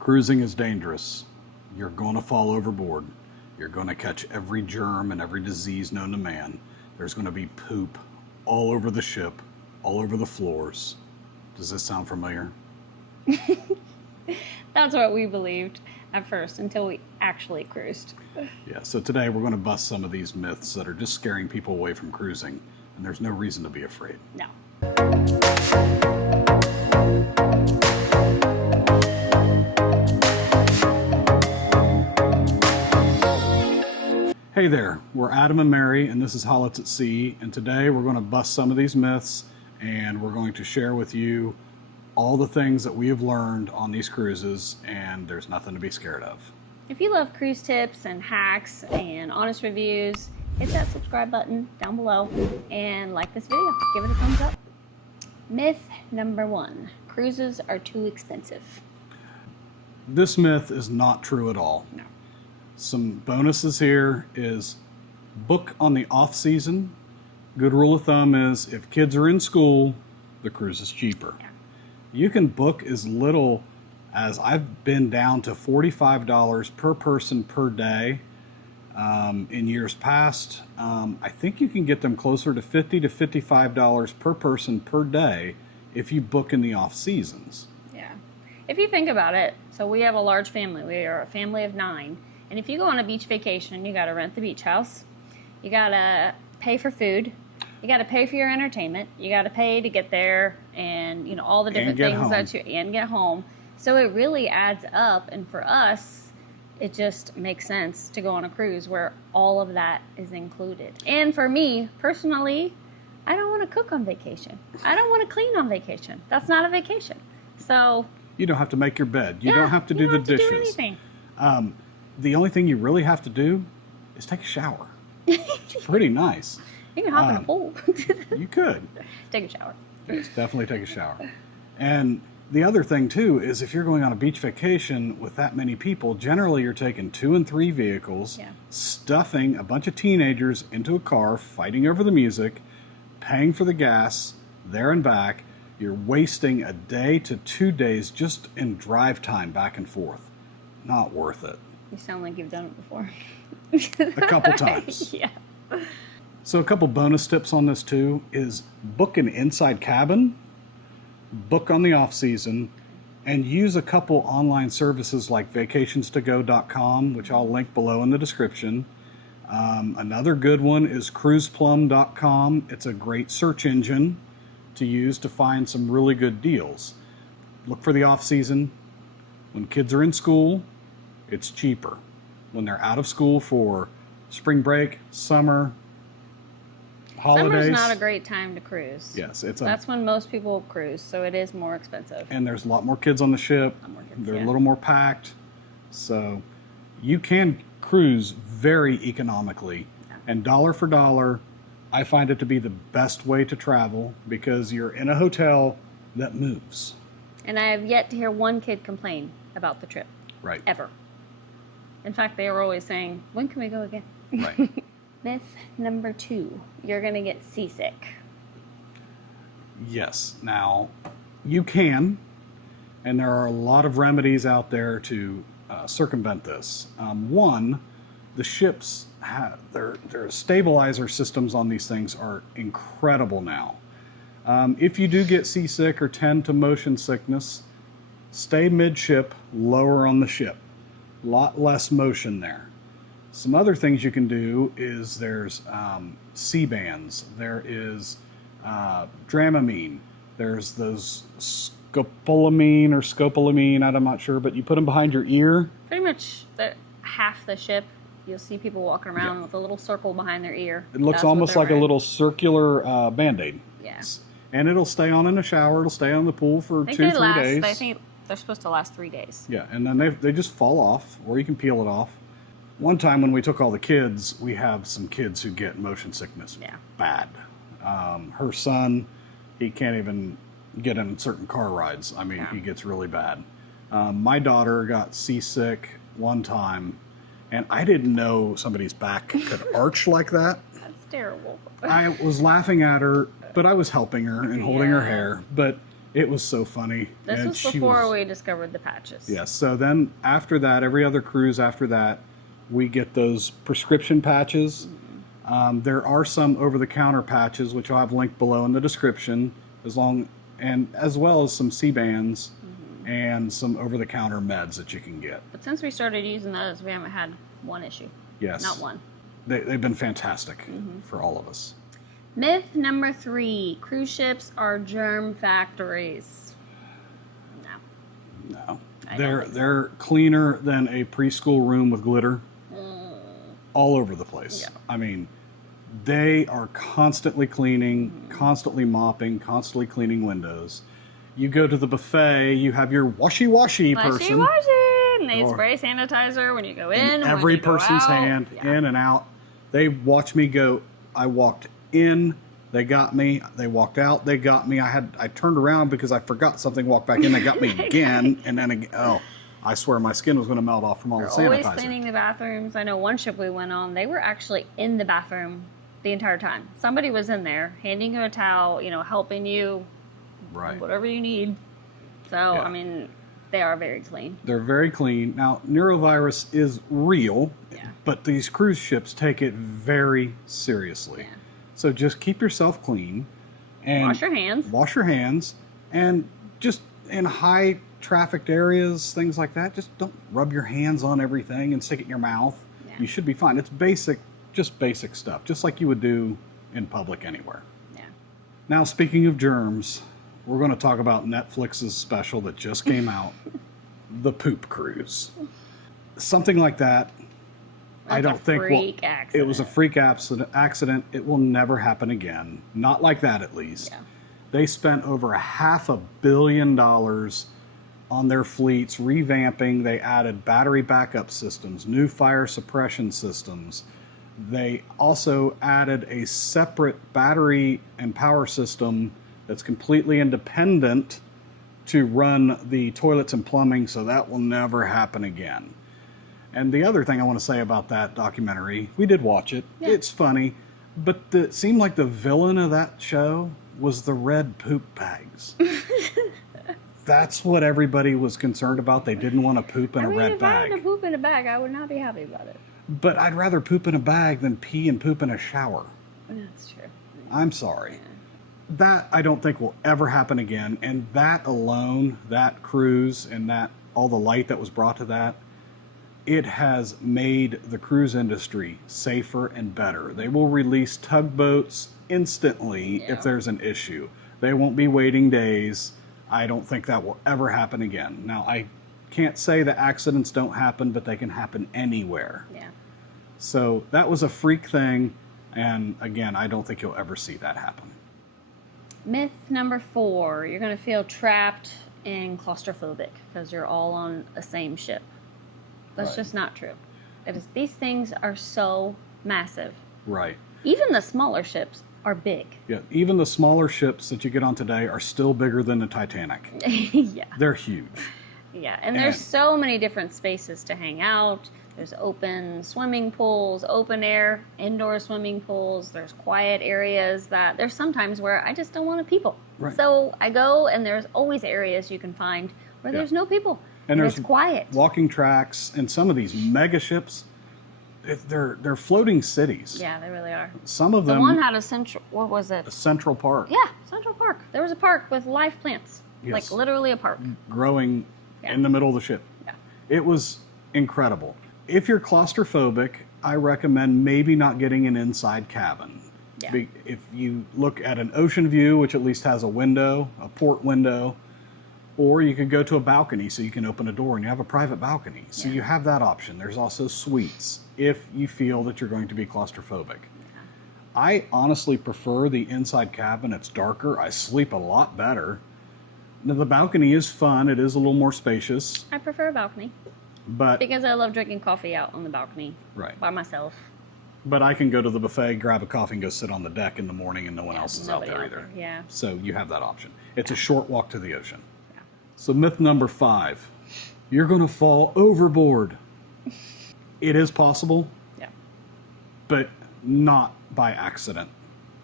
Cruising is dangerous. You're going to fall overboard. You're going to catch every germ and every disease known to man. There's going to be poop all over the ship, all over the floors. Does this sound familiar? That's what we believed at first until we actually cruised. Yeah, so today we're going to bust some of these myths that are just scaring people away from cruising, and there's no reason to be afraid. No. Hey there, we're Adam and Mary, and this is Holletts at Sea, and today we're going to bust some of these myths, and we're going to share with you all the things that we have learned on these cruises, and there's nothing to be scared of. If you love cruise tips and hacks and honest reviews, hit that subscribe button down below and like this video. Give it a thumbs up. Myth number 1. Cruises are too expensive. This myth is not true at all. No. Some bonuses here is book on the off season. Good rule of thumb is if kids are in school, the cruise is cheaper. Yeah. You can book as little as I've been down to $45 per person per day in years past. I think you can get them closer to $50 to $55 per person per day if you book in the off seasons. Yeah. If you think about it, so we have a large family. We are a family of 9. And if you go on a beach vacation, you got to rent the beach house. You got to pay for food. You got to pay for your entertainment. You got to pay to get there and, you know, all the different things that you, and get home. So it really adds up. And for us, it just makes sense to go on a cruise where all of that is included. And for me, personally, I don't want to cook on vacation. I don't want to clean on vacation. That's not a vacation. So you don't have to make your bed. You don't have to do the dishes. Do anything. The only thing you really have to do is take a shower. It's pretty nice. You can hop in a pool. You could. Take a shower. Yes, definitely take a shower. And the other thing too is if you're going on a beach vacation with that many people, generally you're taking 2 and 3 vehicles, stuffing a bunch of teenagers into a car, fighting over the music, paying for the gas, there and back. You're wasting a day to 2 days just in drive time back and forth. Not worth it. You sound like you've done it before. A couple times. Yeah. So a couple bonus tips on this too is book an inside cabin, book on the off season, and use a couple online services like vacationstogo.com, which I'll link below in the description. Another good one is cruiseplum.com. It's a great search engine to use to find some really good deals. Look for the off season. When kids are in school, it's cheaper. When they're out of school for spring break, summer, holidays. Summer's not a great time to cruise. Yes, that's when most people cruise, so it is more expensive. And there's a lot more kids on the ship. They're a little more packed. So you can cruise very economically. And dollar for dollar, I find it to be the best way to travel because you're in a hotel that moves. And I have yet to hear one kid complain about the trip. Right. Ever. In fact, they were always saying, when can we go again? Right. Myth number 2, you're going to get seasick. Yes. Now, you can, and there are a lot of remedies out there to circumvent this. One, the ships have their stabilizer systems on these things are incredible now. If you do get seasick or tend to motion sickness, stay midship, lower on the ship. A lot less motion there. Some other things you can do is there's C-bands, there is Dramamine, there's those scopolamine, I'm not sure, but you put them behind your ear. Pretty much half the ship, you'll see people walking around with a little circle behind their ear. It looks almost like a little circular Band-Aid. Yeah. And it'll stay on in the shower, it'll stay on the pool for 2-3 days. I think they're supposed to last 3 days. Yeah, and then they just fall off, or you can peel it off. One time when we took all the kids, we have some kids who get motion sickness bad. Her son, he can't even get in certain car rides. I mean, he gets really bad. My daughter got seasick one time, and I didn't know somebody's back could arch like that. That's terrible. I was laughing at her, but I was helping her and holding her hair. But It was so funny. This And was she before we discovered the patches. Yes. So then after that, every other cruise after that, we get those prescription patches. There are some over-the-counter patches, which I'll have linked below in the description, as well as some C-bands and some over-the-counter meds that you can get. But since we started using those, we haven't had one issue. Yes. Not one. They've been fantastic for all of us. Myth number 3, cruise ships are germ factories. No. No. I don't think so. They're cleaner than a preschool room with glitter all over the place. Yeah. I mean, they are constantly cleaning, constantly mopping, constantly cleaning windows. You go to the buffet, you have your washy person. Washy. And they Or- spray sanitizer when you go in. Every when you go person's out. hand, Yeah. in and out. They watch me go. I walked in, they got me. They walked out, they got me. I turned around because I forgot something, walked back in, they got me again, and then again. Oh, I swear my skin was going to melt off from all the They're always sanitizer. cleaning the bathrooms. I know one ship we went on, they were actually in the bathroom the entire time. Somebody was in there handing you a towel, helping you, Right. whatever you need. So, Yeah. I mean, they are very clean. They're very clean. Now, neurovirus is real, Yeah. but these cruise ships take it very seriously. Yeah. So just keep yourself clean and Wash your hands. Wash your hands, and just in high trafficked areas, things like that, just don't rub your hands on everything and stick it in your mouth. Yeah. You should be fine. It's just basic stuff, just like you would do in public anywhere. Yeah. Now, speaking of germs, we're going to talk about Netflix's special that just came out, The Poop Cruise. Something like that. I don't think freak accident. it was a freak accident. It will never happen again. Not like that, at least. Yeah. They spent over $500 million on their fleets, revamping. They added battery backup systems, new fire suppression systems. They also added a separate battery and power system that's completely independent to run the toilets and plumbing, so that will never happen again. And the other thing I want to say about that documentary, we did watch it. Yeah. It's funny, but it seemed like the villain of that show was the red poop bags. That's what everybody was concerned about. They didn't want to poop in a red if I had to bag. poop in a bag, I would not be happy about it. But I'd rather poop in a bag than pee and poop in a shower. That's true. I'm sorry. That I don't think will ever happen again. And that alone, that cruise and that all the light that was brought to that, it has made the cruise industry safer and better. They will release tugboats instantly Yeah. if there's an issue. They won't be waiting days. I don't think that will ever happen again. Now, I can't say that accidents don't happen, but they can happen anywhere. Yeah. So that was a freak thing. And again, I don't think you'll ever see that happen. Myth number 4, you're going to feel trapped and claustrophobic because you're all on the same ship. That's Right. just not true. These things are so massive. Right. Even the smaller ships are big. Yeah. Even the smaller ships that you get on today are still bigger than the Titanic. Yeah. They're huge. Yeah, and there's so many different spaces to hang out. There's open swimming pools, open air, indoor swimming pools. There's quiet areas that there's sometimes where I just don't want to people. Right. So I go and there's always areas you can find where there's no people. And there's it's quiet. Walking tracks, and some of these mega ships, they're floating cities. Yeah, they really are. Some of The them, one had a central, what was it? Central Park, Yeah, Central Park. There was a park with live plants. Yes. Like literally a park. growing Yeah. in the middle of the ship. Yeah. It was incredible. If you're claustrophobic, I recommend maybe not getting an inside cabin. Yeah. If you look at an ocean view, which at least has a window, a port window, or you could go to a balcony so you can open a door and you have a private balcony. So Yeah. you have that option. There's also suites if you feel that you're going to be claustrophobic. I honestly prefer the inside cabin. It's darker. I sleep a lot better. Now, the balcony is fun. It is a little more spacious, I prefer a balcony but because I love drinking coffee out on the balcony right. by myself. But I can go to the buffet, grab a coffee, and go sit on the deck in the morning, and no one else is out Nobody there out either. there. Yeah. So you have that option. It's a short walk to the ocean. Yeah. So myth number 5, you're going to fall overboard. It is possible, Yeah. but not by accident.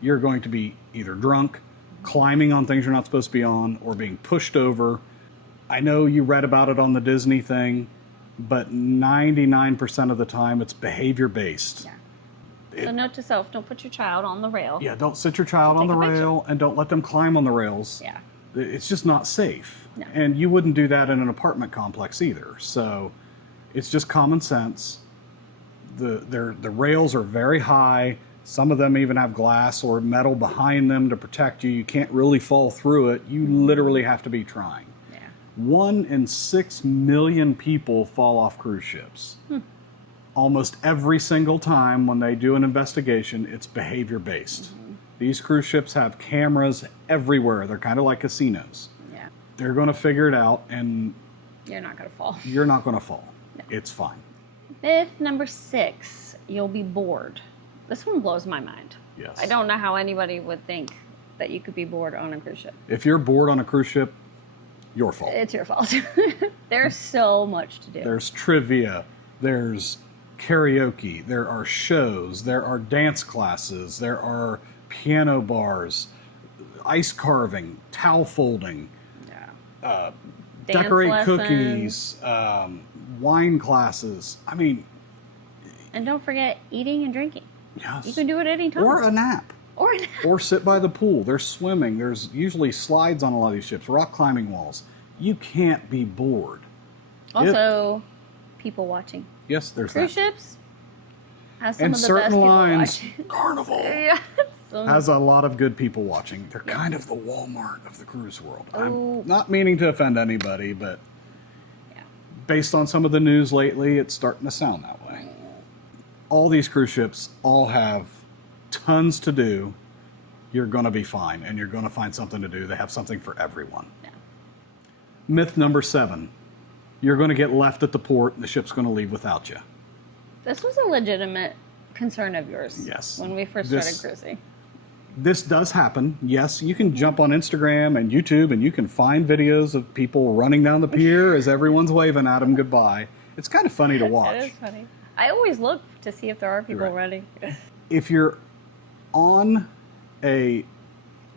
You're going to be either drunk, climbing on things you're not supposed to be on, or being pushed over. I know you read about it on the Disney thing, but 99% of the time it's behavior based. Yeah. So note to self, don't put your child on the rail. Yeah, don't sit your child on the rail and don't let them climb on the rails. Yeah. It's just not safe. No. And you wouldn't do that in an apartment complex either. So it's just common sense. The rails are very high. Some of them even have glass or metal behind them to protect you. You can't really fall through it. You literally have to be trying. Yeah. 1 in 6 million people fall off cruise ships. Almost every single time when they do an investigation, it's behavior based. These cruise ships have cameras everywhere. They're kind of like casinos. Yeah. They're going to figure it out, and You're not going to fall. you're not going to fall. No. It's fine. Myth number 6, you'll be bored. This one blows my mind. Yes. I don't know how anybody would think that you could be bored on a cruise ship. If you're bored on a cruise ship, your fault. It's your fault. There's so much to do. There's trivia. There's karaoke. There are shows. There are dance classes. There are piano bars, ice carving, towel folding, Dance decorate lessons. cookies, wine classes. I mean, And don't forget eating and drinking. yes. You can do it anytime. Or a nap. Or an Or sit by the pool. There's swimming. There's usually slides on a lot of these ships, rock climbing walls. You can't be bored. Also, people watching. Yes, there's Cruise that. ships have some And of the certain best people lines, watching. Carnival Yeah. has a lot of good people watching. They're kind of the Walmart of the cruise world. Oh. I'm not meaning to offend anybody, but Yeah. based on some of the news lately, it's starting to sound that way. All these cruise ships all have tons to do. You're going to be fine, and you're going to find something to do. They have something for everyone. Yeah. Myth number 7. You're going to get left at the port, and the ship's going to leave without you. This was a legitimate concern of yours. Yes. When we first This- started cruising. This does happen. Yes, you can jump on Instagram and YouTube, and you can find videos of people running down the pier as everyone's waving at them goodbye. It's kind of funny to watch. It is funny. I always look to see if there are people Right. running. If you're on a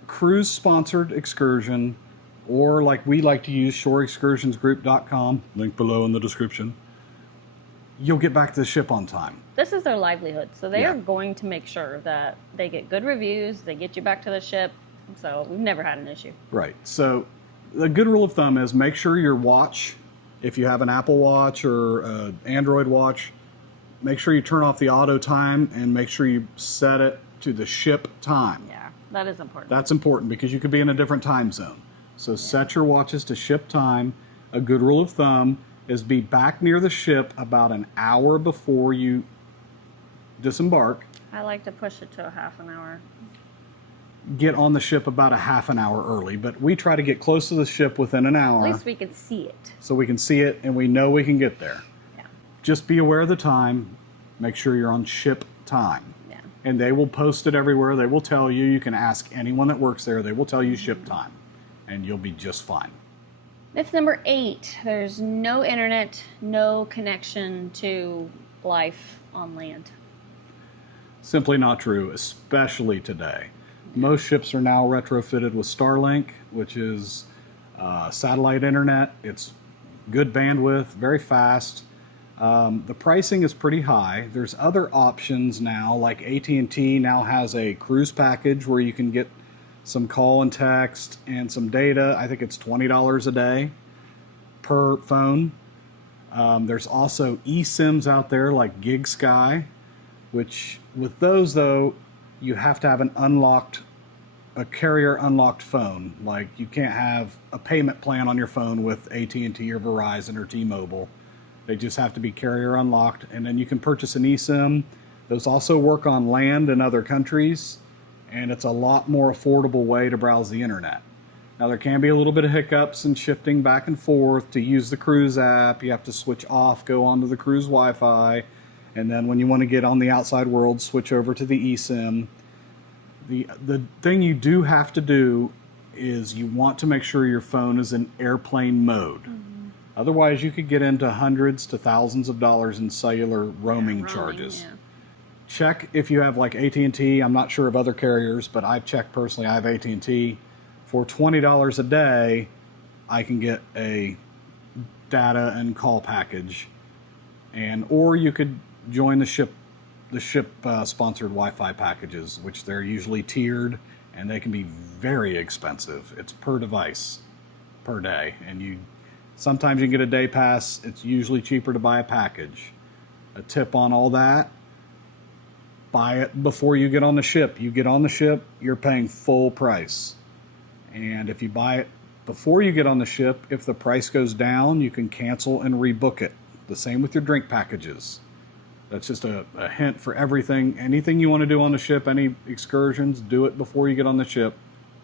cruise-sponsored excursion, or like we like to use, shoreexcursionsgroup.com, link below in the description, you'll get back to the ship on time. This is their livelihood, so they Yeah. are going to make sure that they get good reviews, they get you back to the ship. So we've never had an issue. Right. So the good rule of thumb is make sure your watch, if you have an Apple Watch or an Android watch, make sure you turn off the auto time and make sure you set it to the ship time. Yeah, that is important. That's important because you could be in a different time zone. So set your watches to ship time. A good rule of thumb is be back near the ship about an hour before you disembark. I like to push it to a half an hour. Get on the ship about a half an hour early, but we try to get close to the ship within an hour. At least we can see it. So we can see it and we know we can get there. Yeah. Just be aware of the time. Make sure you're on ship time. Yeah. And they will post it everywhere. They will tell you. You can ask anyone that works there. They will tell you ship time. And you'll be just fine. Myth number 8, there's no internet, no connection to life on land. Simply not true, especially today. Most ships are now retrofitted with Starlink, which is satellite internet. It's good bandwidth, very fast. The pricing is pretty high. There's other options now, like AT&T now has a cruise package where you can get some call and text and some data. I think it's $20 a day per phone. There's also eSIMs out there like GigSky, which with those though, you have to have a carrier unlocked phone. Like you can't have a payment plan on your phone with AT&T or Verizon or T-Mobile. They just have to be carrier unlocked, and then you can purchase an eSIM. Those also work on land in other countries, and it's a lot more affordable way to browse the internet. Now there can be a little bit of hiccups and shifting back and forth. To use the cruise app, you have to switch off, go onto the cruise Wi-Fi, and then when you want to get on the outside world, switch over to the eSIM. The thing you do have to do is you want to make sure your phone is in airplane mode. Otherwise, you could get into hundreds to thousands of dollars in cellular roaming charges. Yeah. Check if you have like AT&T. I'm not sure of other carriers, but I've checked personally. I have AT&T. For $20 a day, I can get a data and call package, or you could join the ship sponsored Wi-Fi packages, which they're usually tiered and they can be very expensive. It's per device per day, and sometimes you can get a day pass. It's usually cheaper to buy a package. A tip on all that: buy it before you get on the ship. You get on the ship, you're paying full price. And if you buy it before you get on the ship, if the price goes down, you can cancel and rebook it. The same with your drink packages. That's just a hint for everything. Anything you want to do on the ship, any excursions, do it before you get on the ship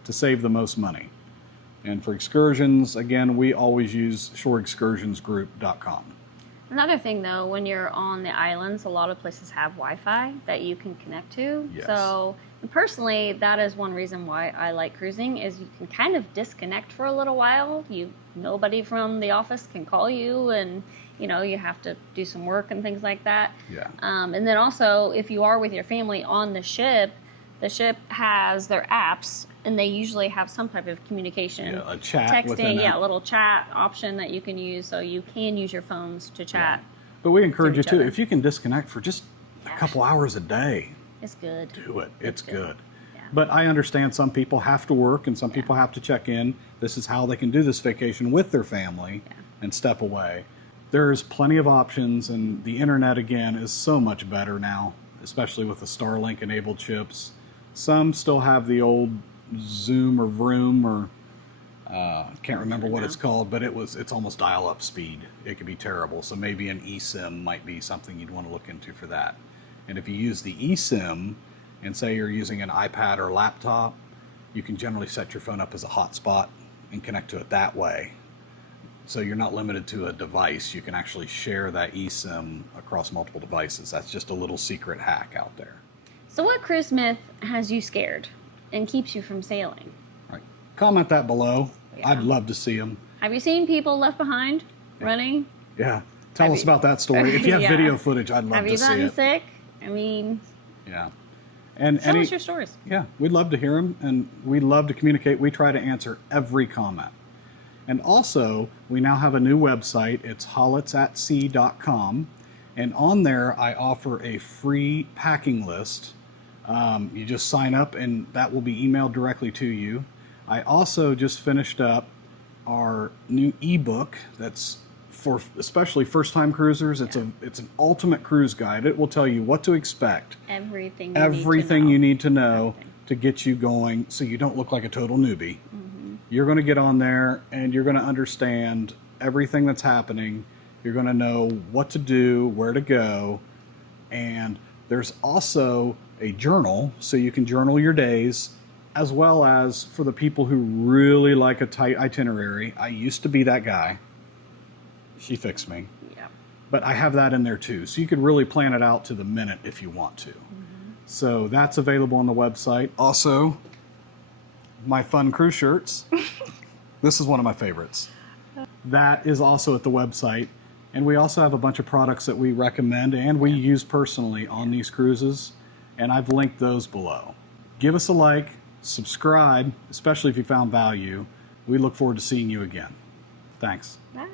to save the most money. And for excursions, again, we always use shoreexcursionsgroup.com. Another thing, though, when you're on the islands, a lot of places have Wi-Fi that you can connect to. Yes. So, personally, that is one reason why I like cruising, is you can kind of disconnect for a little while. Nobody from the office can call you, and you have to do some work and things like that. Yeah. And then also, if you are with your family on the ship has their apps, and they usually have some type of communication. Yeah, a chat texting, within a little chat option that you can use, so you can use your phones to chat. Yeah. But we encourage you each too, other. if you can disconnect for just a couple hours a day, It's good. do it. It's good. Yeah. But I understand some people have to work and some people have to check in. This is how they can do this vacation with their family and step away. There's plenty of options, and the internet, again, is so much better now, especially with the Starlink enabled ships. Some still have the old Zoom or Vroom, or can't remember what it's called, but it's almost dial-up speed. It can be terrible. So maybe an eSIM might be something you'd want to look into for that. And if you use the eSIM and say you're using an iPad or laptop, you can generally set your phone up as a hotspot and connect to it that way. So you're not limited to a device. You can actually share that eSIM across multiple devices. That's just a little secret hack out there. So what cruise myth has you scared and keeps you from sailing? Right. Comment that below. Yeah. I'd love to see them. Have you seen people left behind running? Yeah. Tell us about that story. If you have video footage, I'd love to see it. Have you gotten sick? I mean, yeah. And show us your stories. Yeah, we'd love to hear them, and we love to communicate. We try to answer every comment. And also, we now have a new website. It's hollettsatsea.com. And on there, I offer a free packing list. You just sign up, and that will be emailed directly to you. I also just finished up our new ebook that's for especially first-time cruisers. It's an ultimate cruise guide. It will tell you what to expect. Everything You need to know to get you going, so you don't look like a total newbie. Mm-hmm. You're going to get on there, and you're going to understand everything that's happening. You're going to know what to do, where to go, and there's also a journal, so you can journal your days, as well as for the people who really like a tight itinerary. I used to be that guy. She fixed me. Yeah. But I have that in there too, so you could really plan it out to the minute if you want to. Mm-hmm. So that's available on the website. Also, my fun cruise shirts. This is one of my favorites. That is also at the website. And we also have a bunch of products that we recommend and we use personally on these cruises. And I've linked those below. Give us a like, subscribe, especially if you found value. We look forward to seeing you again. Thanks. Bye.